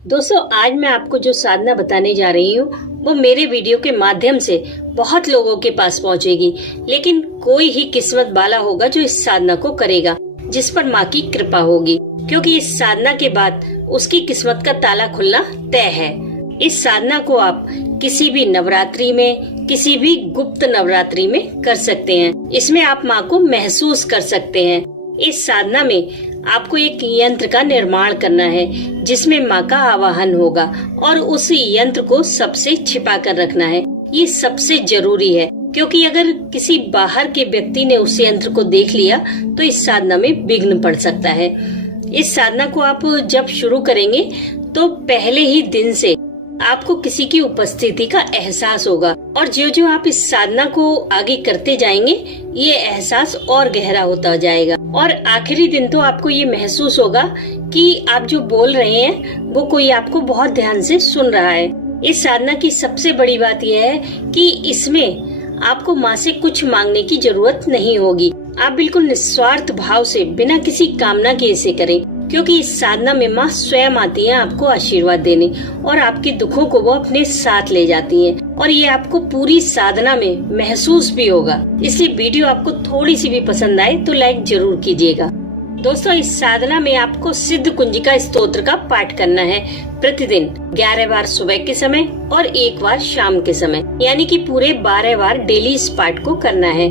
दोस्तों, आज मैं आपको जो साधना बताने जा रही हूँ वो मेरे वीडियो के माध्यम से बहुत लोगों के पास पहुँचेगी, लेकिन कोई ही किस्मत वाला होगा जो इस साधना को करेगा, जिस पर माँ की कृपा होगी, क्योंकि इस साधना के बाद उसकी किस्मत का ताला खुलना तय है। इस साधना को आप किसी भी नवरात्रि में, किसी भी गुप्त नवरात्रि में कर सकते हैं। इसमें आप माँ को महसूस कर सकते हैं। इस साधना में आपको एक यंत्र का निर्माण करना है जिसमें माँ का आवाहन होगा और उस यंत्र को सबसे छिपा कर रखना है। ये सबसे जरूरी है, क्योंकि अगर किसी बाहर के व्यक्ति ने उस यंत्र को देख लिया तो इस साधना में विघ्न पड़ सकता है। इस साधना को आप जब शुरू करेंगे तो पहले ही दिन से आपको किसी की उपस्थिति का एहसास होगा, और जो आप इस साधना को आगे करते जाएंगे ये एहसास और गहरा होता जाएगा, और आखिरी दिन तो आपको ये महसूस होगा कि आप जो बोल रहे हैं वो कोई आपको बहुत ध्यान से सुन रहा है। इस साधना की सबसे बड़ी बात यह है कि इसमें आपको माँ से कुछ मांगने की जरूरत नहीं होगी। आप बिल्कुल निस्वार्थ भाव से बिना किसी कामना के इसे करें, क्योंकि इस साधना में माँ स्वयं आती है आपको आशीर्वाद देने, और आपके दुखों को वो अपने साथ ले जाती हैं, और ये आपको पूरी साधना में महसूस भी होगा। इसलिए वीडियो आपको थोड़ी सी भी पसंद आए तो लाइक जरूर कीजिएगा। दोस्तों, इस साधना में आपको सिद्ध कुंजिका स्तोत्र का पाठ करना है प्रतिदिन 11 बार सुबह के समय और 1 बार शाम के समय, यानी कि पूरे 12 बार डेली इस पाठ को करना है।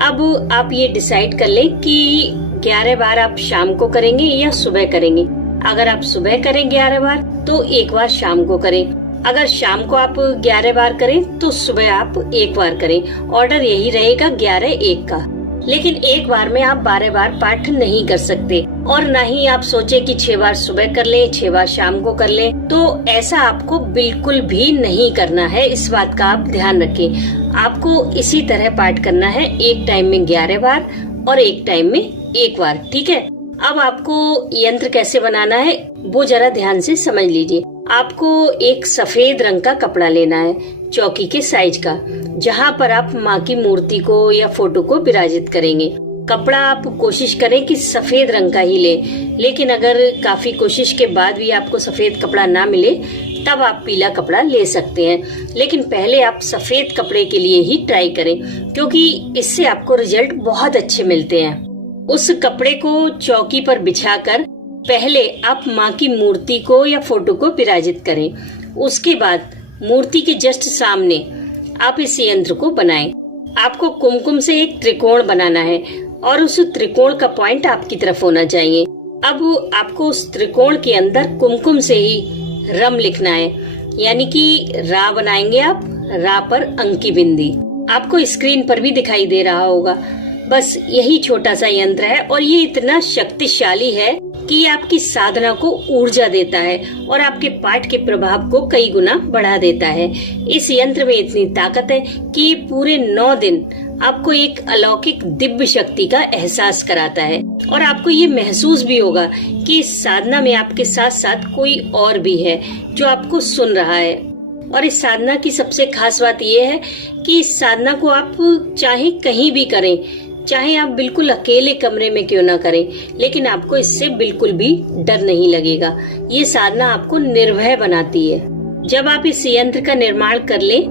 अब आप ये डिसाइड कर लें कि 11 बार आप शाम को करेंगे या सुबह करेंगे। अगर आप सुबह करें 11 बार तो 1 बार शाम को करें। अगर शाम को आप 11 बार करें तो सुबह आप 1 बार करें। ऑर्डर यही रहेगा 11-1 का। लेकिन एक बार में आप 12 बार पाठ नहीं कर सकते, और न ही आप सोचे कि 6 बार सुबह कर ले, 6 बार शाम को कर ले। तो ऐसा आपको बिल्कुल भी नहीं करना है। इस बात का आप ध्यान रखें। आपको इसी तरह पाठ करना है, एक टाइम में 11 बार और एक टाइम में 1 बार। ठीक है। अब आपको यंत्र कैसे बनाना है वो जरा ध्यान से समझ लीजिए। आपको एक सफेद रंग का कपड़ा लेना है, चौकी के साइज का, जहाँ पर आप माँ की मूर्ति को या फोटो को विराजित करेंगे। कपड़ा आप कोशिश करें कि सफेद रंग का ही लें, लेकिन अगर काफी कोशिश के बाद भी आपको सफेद कपड़ा ना मिले तब आप पीला कपड़ा ले सकते हैं। लेकिन पहले आप सफेद कपड़े के लिए ही ट्राई करें, क्योंकि इससे आपको रिजल्ट बहुत अच्छे मिलते हैं। उस कपड़े को चौकी पर बिछाकर पहले आप माँ की मूर्ति को या फोटो को विराजित करें। उसके बाद मूर्ति के जस्ट सामने आप इस यंत्र को बनाएं। आपको कुमकुम से एक त्रिकोण बनाना है और उस त्रिकोण का पॉइंट आपकी तरफ होना चाहिए। अब आपको उस त्रिकोण के अंदर कुमकुम से ही रम लिखना है, यानी कि रा बनाएंगे आप। रा पर अंकी बिंदी आपको स्क्रीन पर भी दिखाई दे रहा होगा। बस यही छोटा सा यंत्र है, और ये इतना शक्तिशाली है कि ये आपकी साधना को ऊर्जा देता है और आपके पाठ के प्रभाव को कई गुना बढ़ा देता है। इस यंत्र में इतनी ताकत है कि ये पूरे 9 दिन आपको एक अलौकिक दिव्य शक्ति का एहसास कराता है, और आपको ये महसूस भी होगा कि इस साधना में आपके साथ साथ कोई और भी है जो आपको सुन रहा है। और इस साधना की सबसे खास बात यह है कि इस साधना को आप चाहे कहीं भी करें, चाहे आप बिल्कुल अकेले कमरे में क्यों ना करें, लेकिन आपको इससे बिल्कुल भी डर नहीं लगेगा। ये साधना आपको निर्भय बनाती है। जब आप इस यंत्र का निर्माण कर लें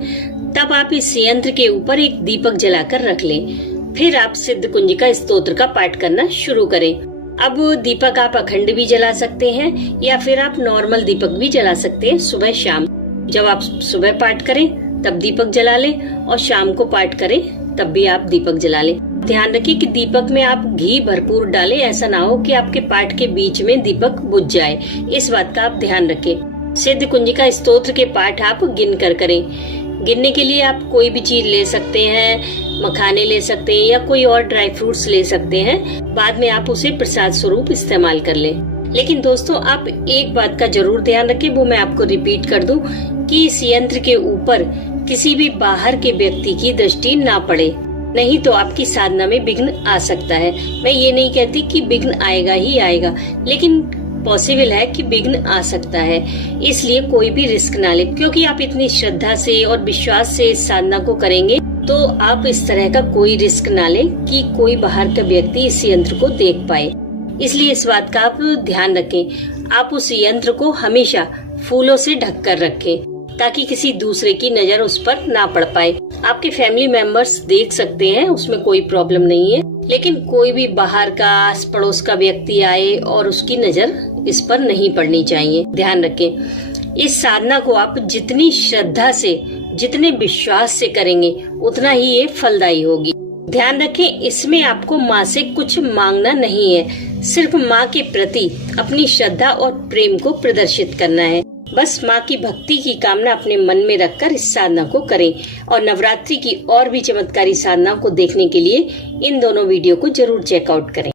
तब आप इस यंत्र के ऊपर एक दीपक जलाकर रख लें। फिर आप सिद्ध कुंजिका स्तोत्र का पाठ करना शुरू करें। अब दीपक आप अखंड भी जला सकते हैं या फिर आप नॉर्मल दीपक भी जला सकते हैं सुबह शाम। जब आप सुबह पाठ करें तब दीपक जला लें, और शाम को पाठ करें तब भी आप दीपक जला लें। ध्यान रखिए कि दीपक में आप घी भरपूर डालें, ऐसा ना हो कि आपके पाठ के बीच में दीपक बुझ जाए। इस बात का आप ध्यान रखें। सिद्ध कुंजिका स्तोत्र के पाठ आप गिन कर करें। गिनने के लिए आप कोई भी चीज ले सकते हैं, मखाने ले सकते हैं या कोई और ड्राई फ्रूट्स ले सकते हैं। बाद में आप उसे प्रसाद स्वरूप इस्तेमाल कर लें। लेकिन दोस्तों, आप एक बात का जरूर ध्यान रखें, वो मैं आपको रिपीट कर दूं कि इस यंत्र के ऊपर किसी भी बाहर के व्यक्ति की दृष्टि ना पड़े, नहीं तो आपकी साधना में विघ्न आ सकता है। मैं ये नहीं कहती कि विघ्न आएगा ही आएगा, लेकिन पॉसिबल है कि विघ्न आ सकता है। इसलिए कोई भी रिस्क ना ले, क्योंकि आप इतनी श्रद्धा से और विश्वास से इस साधना को करेंगे, तो आप इस तरह का कोई रिस्क ना ले कि कोई बाहर का व्यक्ति इस यंत्र को देख पाए। इसलिए इस बात का आप ध्यान रखें। आप उस यंत्र को हमेशा फूलों से ढक कर रखें ताकि किसी दूसरे की नजर उस पर ना पड़ पाए। आपके फैमिली मेंबर्स देख सकते हैं, उसमें कोई प्रॉब्लम नहीं है, लेकिन कोई भी बाहर का आस पड़ोस का व्यक्ति आए और उसकी नजर इस पर नहीं पड़नी चाहिए। ध्यान रखें, इस साधना को आप जितनी श्रद्धा से, जितने विश्वास से करेंगे उतना ही ये फलदायी होगी। ध्यान रखें, इसमें आपको माँ से कुछ मांगना नहीं है, सिर्फ माँ के प्रति अपनी श्रद्धा और प्रेम को प्रदर्शित करना है। बस माँ की भक्ति की कामना अपने मन में रखकर इस साधना को करें और नवरात्रि की और भी चमत्कारी साधनाओं को देखने के लिए इन दोनों वीडियो को जरूर चेकआउट करें।